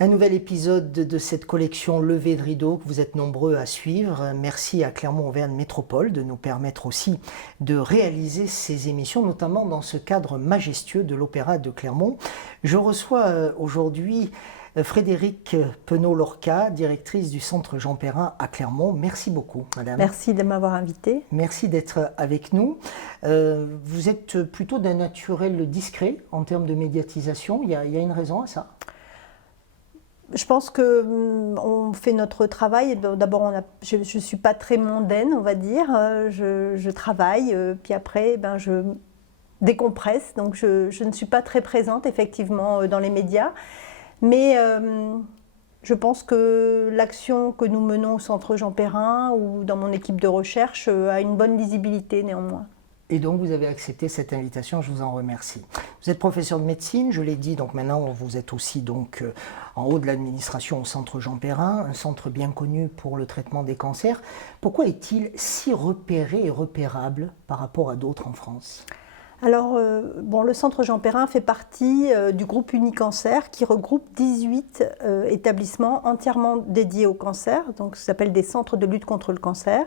Un nouvel épisode de cette collection Levée de rideau que vous êtes nombreux à suivre. Merci à Clermont-Auvergne Métropole de nous permettre aussi de réaliser ces émissions, notamment dans ce cadre majestueux de l'Opéra de Clermont. Je reçois aujourd'hui Frédérique Penaud-Lorca, directrice du Centre Jean Perrin à Clermont. Merci beaucoup, madame. Merci de m'avoir invitée. Merci d'être avec nous. Vous êtes plutôt d'un naturel discret en termes de médiatisation. Il y a une raison à ça? Je pense qu'on fait notre travail. D'abord, je ne suis pas très mondaine, on va dire. Je travaille, puis après, je décompresse. Donc, je ne suis pas très présente, effectivement, dans les médias. Mais je pense que l'action que nous menons au Centre Jean Perrin ou dans mon équipe de recherche a une bonne lisibilité, néanmoins. Et donc vous avez accepté cette invitation, je vous en remercie. Vous êtes professeur de médecine, je l'ai dit, donc maintenant vous êtes aussi donc en haut de l'administration au Centre Jean Perrin, un centre bien connu pour le traitement des cancers. Pourquoi est-il si repéré et repérable par rapport à d'autres en France ? Alors, le Centre Jean Perrin fait partie du groupe Unicancer qui regroupe 18 établissements entièrement dédiés au cancer, donc ça s'appelle des centres de lutte contre le cancer,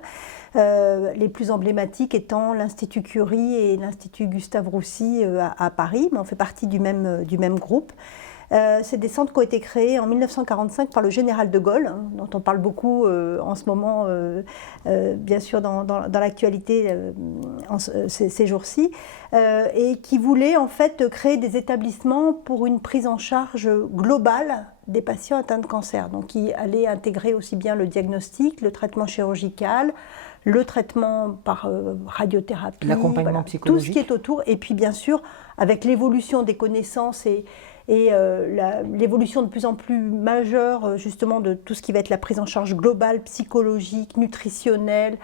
les plus emblématiques étant l'Institut Curie et l'Institut Gustave Roussy à Paris, mais on fait partie du même groupe. C'est des centres qui ont été créés en 1945 par le général de Gaulle, dont on parle beaucoup en ce moment, bien sûr dans l'actualité ces jours-ci, et qui voulait en fait créer des établissements pour une prise en charge globale des patients atteints de cancer, donc qui allait intégrer aussi bien le diagnostic, le traitement chirurgical, le traitement par radiothérapie, l'accompagnement psychologique, tout ce qui est autour, et puis bien sûr avec l'évolution des connaissances et l'évolution de plus en plus majeure justement de tout ce qui va être la prise en charge globale, psychologique, nutritionnelle,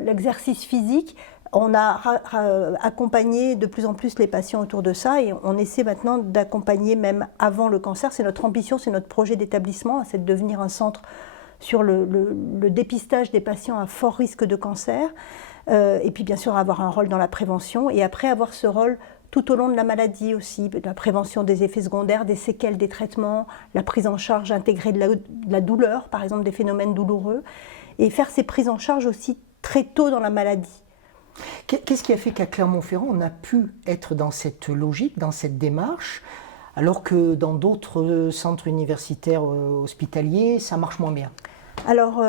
l'exercice physique. On a accompagné de plus en plus les patients autour de ça et on essaie maintenant d'accompagner même avant le cancer. C'est notre ambition, c'est notre projet d'établissement, c'est de devenir un centre sur le dépistage des patients à fort risque de cancer et puis bien sûr avoir un rôle dans la prévention et après avoir ce rôle tout au long de la maladie aussi, la prévention des effets secondaires, des séquelles des traitements, la prise en charge intégrée de la douleur, par exemple des phénomènes douloureux, et faire ces prises en charge aussi très tôt dans la maladie. Qu'est-ce qui a fait qu'à Clermont-Ferrand, on a pu être dans cette logique, dans cette démarche, alors que dans d'autres centres universitaires hospitaliers, ça marche moins bien? Alors,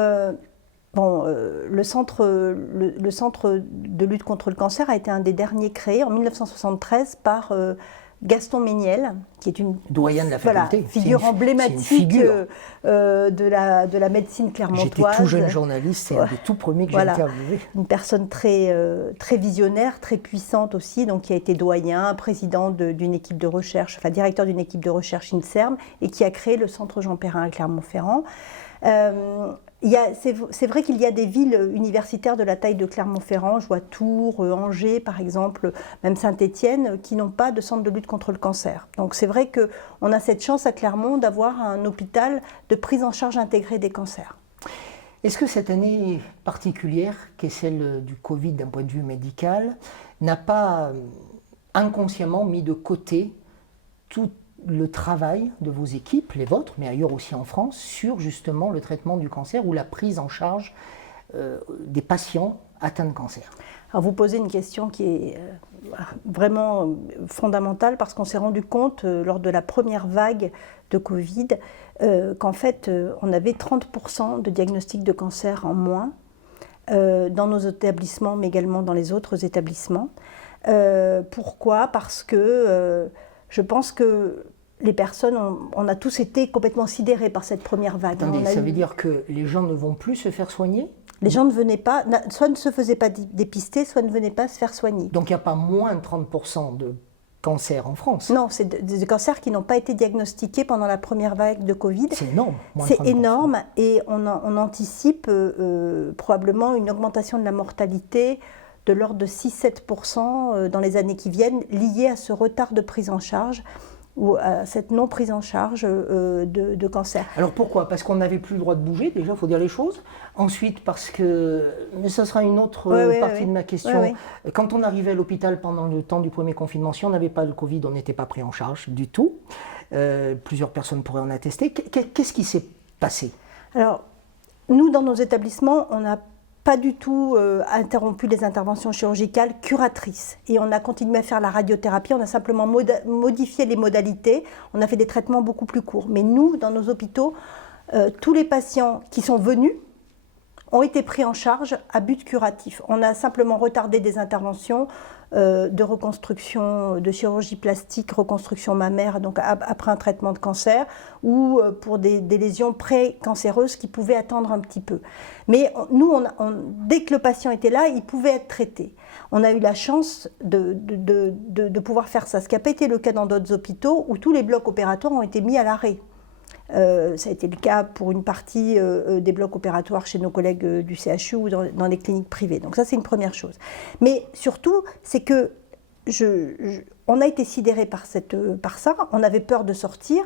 le centre de lutte contre le cancer a été un des derniers créés en 1973 par Gaston Méniel, qui est une doyen de la faculté, figure emblématique de la médecine clermontoise. J'étais tout jeune journaliste, c'est un des tout premiers que j'ai interviewé. Une personne très visionnaire, très puissante aussi, donc qui a été doyen, président d'une équipe de recherche, enfin directeur d'une équipe de recherche INSERM, et qui a créé le Centre Jean Perrin à Clermont-Ferrand. C'est vrai qu'il y a des villes universitaires de la taille de Clermont-Ferrand, je vois Tours, Angers par exemple, même Saint-Étienne, qui n'ont pas de centre de lutte contre le cancer. Donc c'est vrai qu'on a cette chance à Clermont d'avoir un hôpital de prise en charge intégrée des cancers. Est-ce que cette année particulière, qui est celle du Covid d'un point de vue médical, n'a pas inconsciemment mis de côté tout le travail de vos équipes, les vôtres, mais ailleurs aussi en France, sur justement le traitement du cancer ou la prise en charge des patients atteints de cancer? Alors vous posez une question qui est vraiment fondamentale parce qu'on s'est rendu compte lors de la première vague de Covid qu'en fait on avait 30% de diagnostics de cancer en moins dans nos établissements mais également dans les autres établissements. Pourquoi ? Parce que je pense que les personnes, on a tous été complètement sidérés par cette première vague. Attendez, ça veut dire que les gens ne vont plus se faire soigner ? Les gens ne venaient pas, soit ne se faisaient pas dépister, soit ne venaient pas se faire soigner. Donc il n'y a pas moins de 30% de cancers en France? Non, c'est des cancers qui n'ont pas été diagnostiqués pendant la première vague de Covid. C'est énorme. C'est énorme et on anticipe probablement une augmentation de la mortalité de l'ordre de 6-7% dans les années qui viennent, liée à ce retard de prise en charge ou à cette non prise en charge de cancer. Alors pourquoi ? Parce qu'on n'avait plus le droit de bouger, déjà, il faut dire les choses. Ensuite, parce que, mais ça sera une autre partie de ma question. Quand on arrivait à l'hôpital pendant le temps du premier confinement, si on n'avait pas le Covid, on n'était pas pris en charge du tout. plusieurs personnes pourraient en attester. Qu'est-ce qui s'est passé? Alors, nous, dans nos établissements, on n'a pas du tout interrompu les interventions chirurgicales curatrices. Et on a continué à faire la radiothérapie, on a simplement modifié les modalités, on a fait des traitements beaucoup plus courts. Mais nous, dans nos hôpitaux, tous les patients qui sont venus ont été pris en charge à but curatif. On a simplement retardé des interventions de reconstruction, de chirurgie plastique, reconstruction mammaire, donc après un traitement de cancer, ou pour des lésions pré-cancéreuses qui pouvaient attendre un petit peu. Mais nous, dès que le patient était là, il pouvait être traité. On a eu la chance de pouvoir faire ça, ce qui n'a pas été le cas dans d'autres hôpitaux, où tous les blocs opératoires ont été mis à l'arrêt. Ça a été le cas pour une partie des blocs opératoires chez nos collègues du CHU ou dans les cliniques privées. Donc ça, c'est une première chose. Mais surtout, c'est que on a été sidérés par ça. On avait peur de sortir.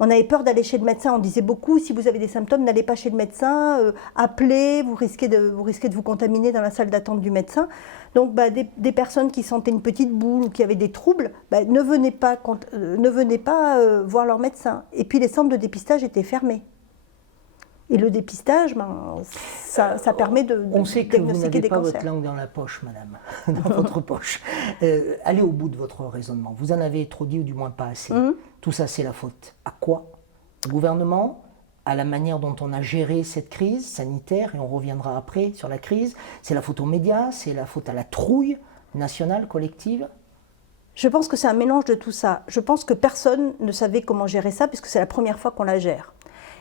On avait peur d'aller chez le médecin. On disait beaucoup, si vous avez des symptômes, n'allez pas chez le médecin, appelez, vous risquez de vous contaminer dans la salle d'attente du médecin. Donc des personnes qui sentaient une petite boule ou qui avaient des troubles, ne venaient pas voir leur médecin. Et puis les centres de dépistage étaient fermés. Et le dépistage, ça permet de On sait que vous n'avez pas cancers. votre langue dans la poche, madame, dans votre poche. Allez au bout de votre raisonnement. Vous en avez trop dit ou du moins pas assez. Tout ça, c'est la faute. À quoi? Au gouvernement? À la manière dont on a géré cette crise sanitaire, et on reviendra après sur la crise. C'est la faute aux médias? C'est la faute à la trouille nationale, collective? Je pense que c'est un mélange de tout ça. Je pense que personne ne savait comment gérer ça, puisque c'est la première fois qu'on la gère.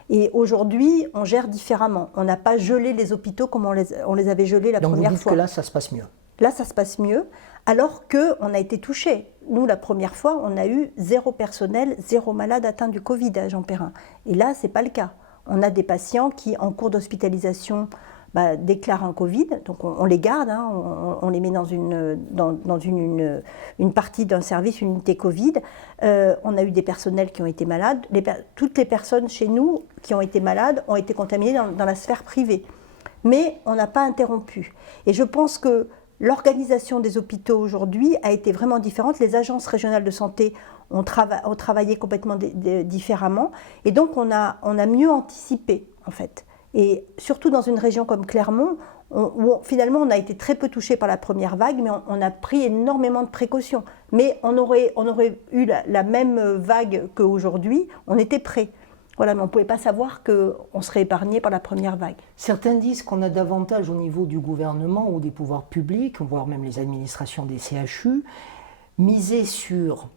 Et aujourd'hui, on gère différemment. On n'a pas gelé les hôpitaux comme on les avait gelés la première fois. Donc vous dites que là, ça se passe mieux? Là, ça se passe mieux, alors qu'on a été touchés. Nous, la première fois, on a eu 0 personnel, 0 malade atteint du Covid à Jean-Perrin. Et là, ce n'est pas le cas. On a des patients qui, en cours d'hospitalisation, déclarent un Covid, donc on les garde, on les met dans une partie d'un service, une unité Covid. On a eu des personnels qui ont été malades. Toutes les personnes chez nous qui ont été malades ont été contaminées dans la sphère privée. Mais on n'a pas interrompu. Et je pense que l'organisation des hôpitaux aujourd'hui a été vraiment différente. Les agences régionales de santé ont travaillé complètement différemment. Et donc on a mieux anticipé, en fait. Et surtout dans une région comme Clermont, où finalement on a été très peu touché par la première vague, mais on a pris énormément de précautions. Mais on aurait eu la même vague qu'aujourd'hui, on était prêts. Voilà, mais on ne pouvait pas savoir qu'on serait épargné par la première vague. Certains disent qu'on a davantage au niveau du gouvernement ou des pouvoirs publics, voire même les administrations des CHU, misé sur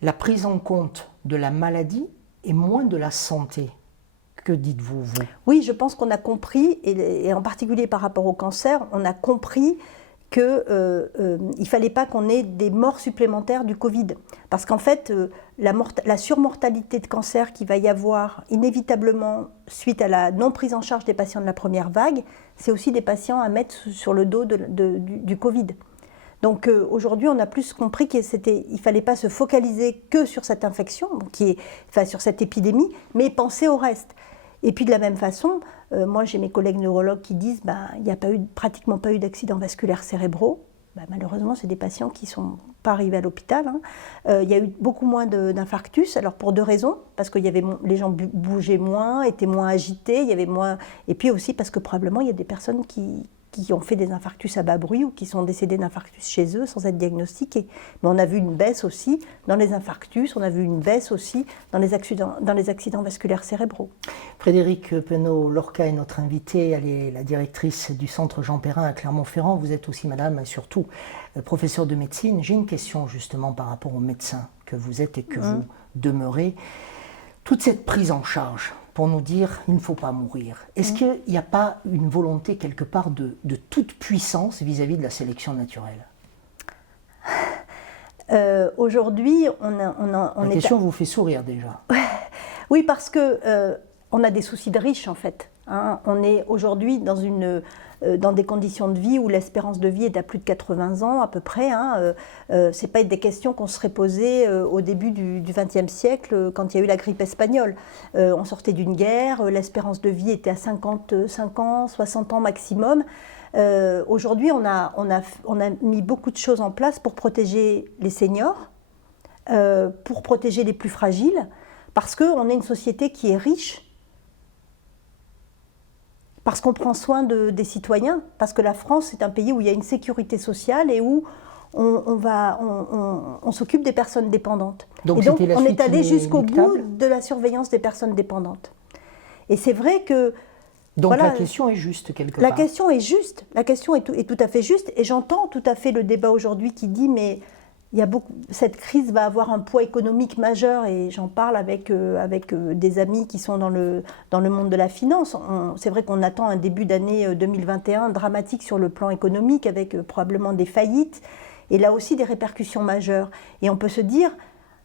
la prise en compte de la maladie et moins de la santé. Que dites-vous, vous? Oui, je pense qu'on a compris, et en particulier par rapport au cancer, on a compris qu'il ne fallait pas qu'on ait des morts supplémentaires du Covid. Parce qu'en fait, la surmortalité de cancer qu'il va y avoir inévitablement suite à la non prise en charge des patients de la première vague, c'est aussi des patients à mettre sur le dos du Covid. Donc aujourd'hui, on a plus compris qu'il ne fallait pas se focaliser que sur cette infection, sur cette épidémie, mais penser au reste. Et puis de la même façon, moi j'ai mes collègues neurologues qui disent il n'y a pratiquement pas eu d'accidents vasculaires cérébraux. Malheureusement, c'est des patients qui ne sont pas arrivés à l'hôpital. Il y a eu beaucoup moins d'infarctus, alors pour 2 raisons, parce que les gens bougeaient moins, étaient moins agités, il y avait moins, et puis aussi parce que probablement il y a des personnes qui ont fait des infarctus à bas bruit ou qui sont décédés d'infarctus chez eux sans être diagnostiqués. Mais on a vu une baisse aussi dans les infarctus, on a vu une baisse aussi dans les accidents vasculaires cérébraux. Frédérique Penaud-Lorca est notre invitée, elle est la directrice du centre Jean-Perrin à Clermont-Ferrand. Vous êtes aussi, madame, surtout professeure de médecine. J'ai une question justement par rapport aux médecins que vous êtes et que vous demeurez. Toute cette prise en charge pour nous dire il ne faut pas mourir. Est-ce qu'il n'y a pas une volonté quelque part de toute puissance vis-à-vis de la sélection naturelle? Aujourd'hui, La question vous fait sourire déjà. Oui, parce que on a des soucis de riches en fait. On est aujourd'hui dans des conditions de vie où l'espérance de vie est à plus de 80 ans à peu près. Ce n'est pas des questions qu'on serait posées au début du XXe siècle quand il y a eu la grippe espagnole. On sortait d'une guerre, l'espérance de vie était à 55 ans, 60 ans maximum. Aujourd'hui, on a mis beaucoup de choses en place pour protéger les seniors, pour protéger les plus fragiles, parce qu'on est une société qui est riche, parce qu'on prend soin des citoyens, parce que la France est un pays où il y a une sécurité sociale et où on s'occupe des personnes dépendantes. Donc, et donc on est allé jusqu'au bout de la surveillance des personnes dépendantes. Et c'est vrai que... Donc voilà, la question est juste quelque part. La question est juste, la question est tout à fait juste, et j'entends tout à fait le débat aujourd'hui qui dit mais cette crise va avoir un poids économique majeur, et j'en parle avec des amis qui sont dans le monde de la finance. C'est vrai qu'on attend un début d'année 2021 dramatique sur le plan économique, avec probablement des faillites, et là aussi des répercussions majeures. Et on peut se dire,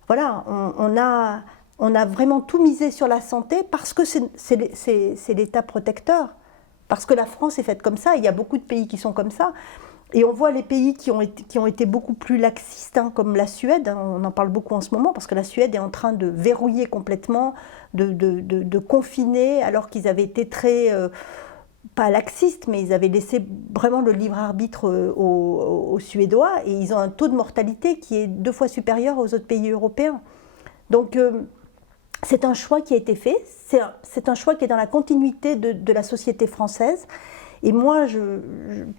voilà, on a vraiment tout misé sur la santé parce que c'est l'État protecteur, parce que la France est faite comme ça, il y a beaucoup de pays qui sont comme ça. Et on voit les pays qui ont été beaucoup plus laxistes, hein, comme la Suède, hein, on en parle beaucoup en ce moment, parce que la Suède est en train de verrouiller complètement, de confiner, alors qu'ils avaient été très, pas laxistes, mais ils avaient laissé vraiment le libre arbitre aux Suédois, et ils ont un taux de mortalité qui est 2 fois supérieur aux autres pays européens. Donc c'est un choix qui a été fait, c'est un choix qui est dans la continuité de la société française. Et moi,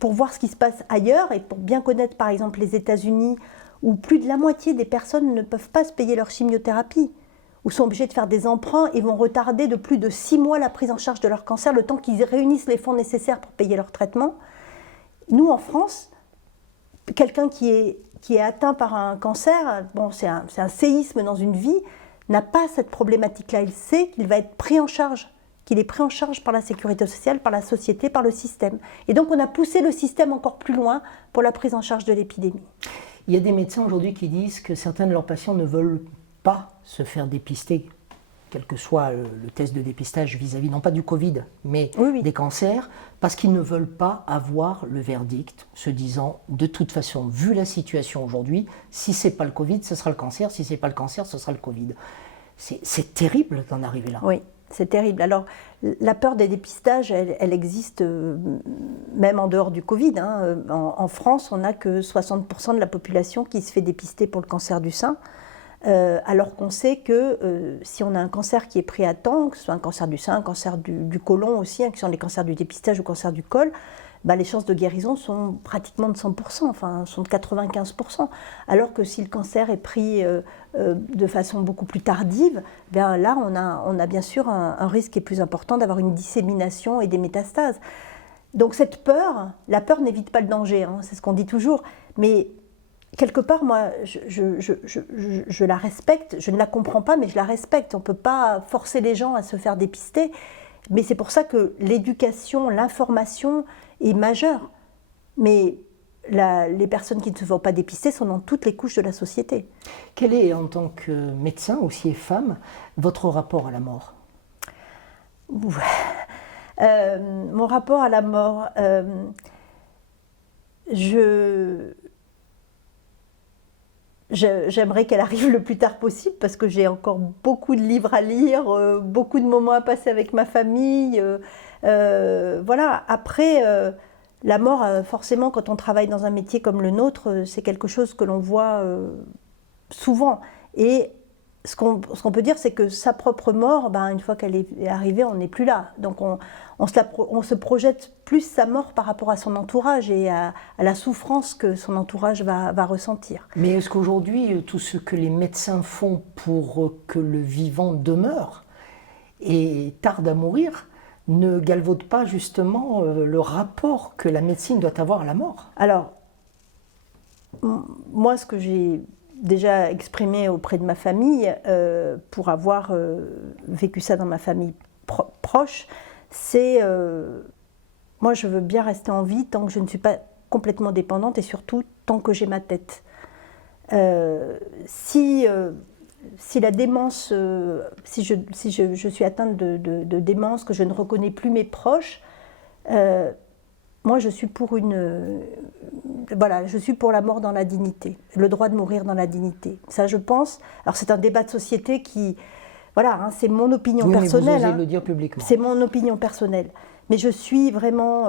pour voir ce qui se passe ailleurs, et pour bien connaître par exemple les États-Unis, où plus de la moitié des personnes ne peuvent pas se payer leur chimiothérapie, ou sont obligées de faire des emprunts et vont retarder de plus de 6 mois la prise en charge de leur cancer, le temps qu'ils réunissent les fonds nécessaires pour payer leur traitement. Nous, en France, quelqu'un qui est atteint par un cancer, bon, c'est un séisme dans une vie, n'a pas cette problématique-là. Il sait qu'il va être pris en charge, qu'il est pris en charge par la sécurité sociale, par la société, par le système. Et donc on a poussé le système encore plus loin pour la prise en charge de l'épidémie. Il y a des médecins aujourd'hui qui disent que certains de leurs patients ne veulent pas se faire dépister, quel que soit le test de dépistage vis-à-vis, non pas du Covid, mais des cancers, parce qu'ils ne veulent pas avoir le verdict, se disant, de toute façon, vu la situation aujourd'hui, si ce n'est pas le Covid, ce sera le cancer, si ce n'est pas le cancer, ce sera le Covid. C'est terrible d'en arriver là. Oui. C'est terrible. Alors, la peur des dépistages, elle existe même en dehors du Covid. Hein. En France, on n'a que 60% de la population qui se fait dépister pour le cancer du sein, alors qu'on sait que si on a un cancer qui est pris à temps, que ce soit un cancer du sein, un cancer du côlon aussi, hein, qui sont les cancers du dépistage ou cancer du col, bah, les chances de guérison sont pratiquement de 100%, enfin sont de 95%. Alors que si le cancer est pris de façon beaucoup plus tardive, bien là on a bien sûr un risque qui est plus important d'avoir une dissémination et des métastases. Donc cette peur, la peur n'évite pas le danger, hein, c'est ce qu'on dit toujours, mais quelque part moi je la respecte, je ne la comprends pas mais je la respecte. On ne peut pas forcer les gens à se faire dépister, mais c'est pour ça que l'éducation, l'information est majeure. Mais les personnes qui ne se font pas dépister sont dans toutes les couches de la société. Quel est, en tant que médecin, aussi et femme, votre rapport à la mort ? Mon rapport à la mort, j'aimerais qu'elle arrive le plus tard possible parce que j'ai encore beaucoup de livres à lire, beaucoup de moments à passer avec ma famille. Voilà. Après, la mort, forcément, quand on travaille dans un métier comme le nôtre, c'est quelque chose que l'on voit souvent. Et ce qu'on peut dire, c'est que sa propre mort, ben, une fois qu'elle est arrivée, on n'est plus là. Donc on se projette plus sa mort par rapport à son entourage et à la souffrance que son entourage va ressentir. Mais est-ce qu'aujourd'hui, tout ce que les médecins font pour que le vivant demeure et tarde à mourir ne galvaude pas justement le rapport que la médecine doit avoir à la mort ? Alors, moi, ce que j'ai déjà exprimé auprès de ma famille, pour avoir vécu ça dans ma famille proche, c'est moi je veux bien rester en vie tant que je ne suis pas complètement dépendante et surtout tant que j'ai ma tête. Si la démence, si je suis atteinte de démence, que je ne reconnais plus mes proches, moi je suis pour je suis pour la mort dans la dignité, le droit de mourir dans la dignité. Ça je pense, alors c'est un débat de société qui, voilà, hein, c'est mon opinion personnelle. Mais vous osez le dire publiquement. C'est mon opinion personnelle. Mais je suis vraiment,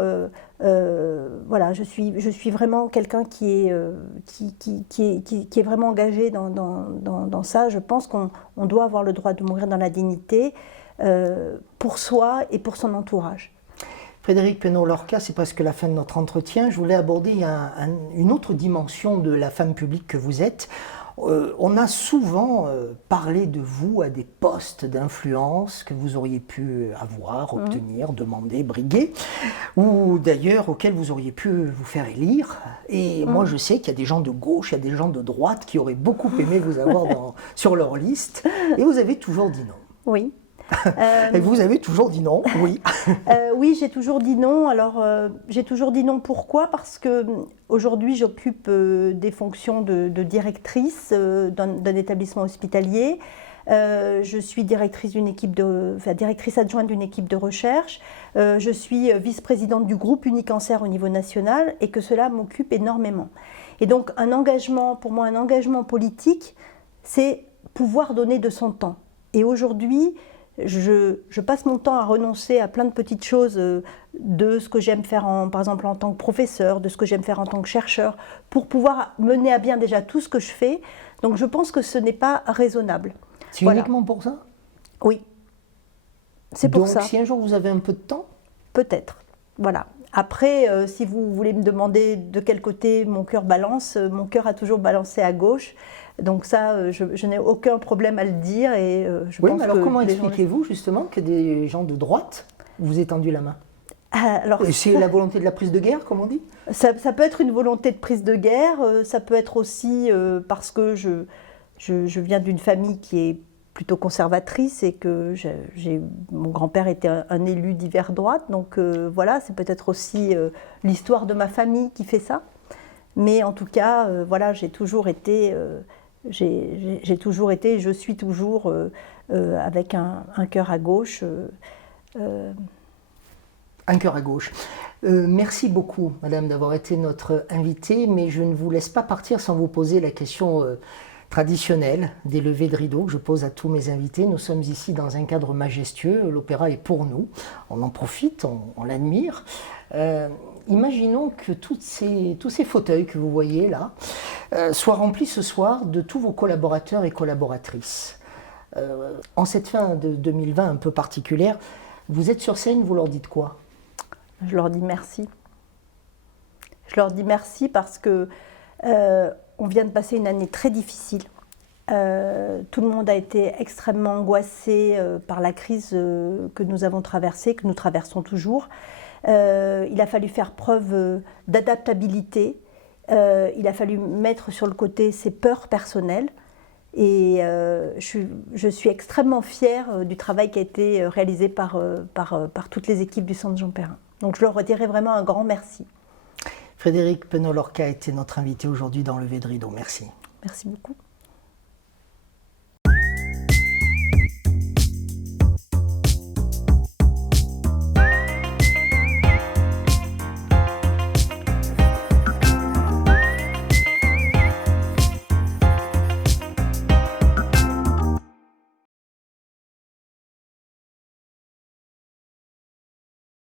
voilà, je suis vraiment quelqu'un qui est vraiment engagé dans ça. Je pense qu'on doit avoir le droit de mourir dans la dignité pour soi et pour son entourage. Frédérique Penneau-Lorca, c'est presque la fin de notre entretien. Je voulais aborder une autre dimension de la femme publique que vous êtes. On a souvent parlé de vous à des postes d'influence que vous auriez pu avoir, obtenir, demander, briguer, ou d'ailleurs auxquels vous auriez pu vous faire élire. Et moi je sais qu'il y a des gens de gauche, il y a des gens de droite qui auraient beaucoup aimé vous avoir sur leur liste, et vous avez toujours dit non. Oui. Et vous avez toujours dit non, oui. Oui, j'ai toujours dit non. Alors, j'ai toujours dit non. Pourquoi? Parce que aujourd'hui, j'occupe des fonctions de directrice d'un établissement hospitalier. Je suis directrice directrice adjointe d'une équipe de recherche. Je suis vice-présidente du groupe Unicancer au niveau national, et que cela m'occupe énormément. Et donc, pour moi, un engagement politique, c'est pouvoir donner de son temps. Et aujourd'hui, je passe mon temps à renoncer à plein de petites choses de ce que j'aime faire, par exemple en tant que professeur, de ce que j'aime faire en tant que chercheur, pour pouvoir mener à bien déjà tout ce que je fais. Donc je pense que ce n'est pas raisonnable. C'est uniquement pour ça? Oui, c'est pour ça. Donc si un jour vous avez un peu de temps? Peut-être, voilà. Après, si vous voulez me demander de quel côté mon cœur balance, mon cœur a toujours balancé à gauche. Donc ça, je n'ai aucun problème à le dire. Et je pense mais alors que comment expliquez-vous justement que des gens de droite vous aient tendu la main? C'est la volonté de la prise de guerre, comme on dit? Ça peut être une volonté de prise de guerre, ça peut être aussi parce que je viens d'une famille qui est plutôt conservatrice et que mon grand-père était un élu d'hiver droite. Donc voilà, c'est peut-être aussi l'histoire de ma famille qui fait ça. Mais en tout cas, voilà, j'ai toujours été, je suis toujours avec un cœur à gauche. Un cœur à gauche. Merci beaucoup, madame, d'avoir été notre invitée, mais je ne vous laisse pas partir sans vous poser la question traditionnelle des levées de rideau que je pose à tous mes invités. Nous sommes ici dans un cadre majestueux, l'opéra est pour nous, on en profite, on l'admire. Imaginons que tous ces fauteuils que vous voyez là soient remplis ce soir de tous vos collaborateurs et collaboratrices. En cette fin de 2020 un peu particulière, vous êtes sur scène, vous leur dites quoi? Je leur dis merci. Je leur dis merci parce que on vient de passer une année très difficile. Tout le monde a été extrêmement angoissé par la crise que nous avons traversée, que nous traversons toujours. Il a fallu faire preuve d'adaptabilité. Il a fallu mettre sur le côté ses peurs personnelles. Et je suis extrêmement fière du travail qui a été réalisé par toutes les équipes du Centre Jean Perrin. Donc je leur redirai vraiment un grand merci. Frédérique Penneau-Lorca a été notre invitée aujourd'hui dans Levé de rideau. Merci. Merci beaucoup.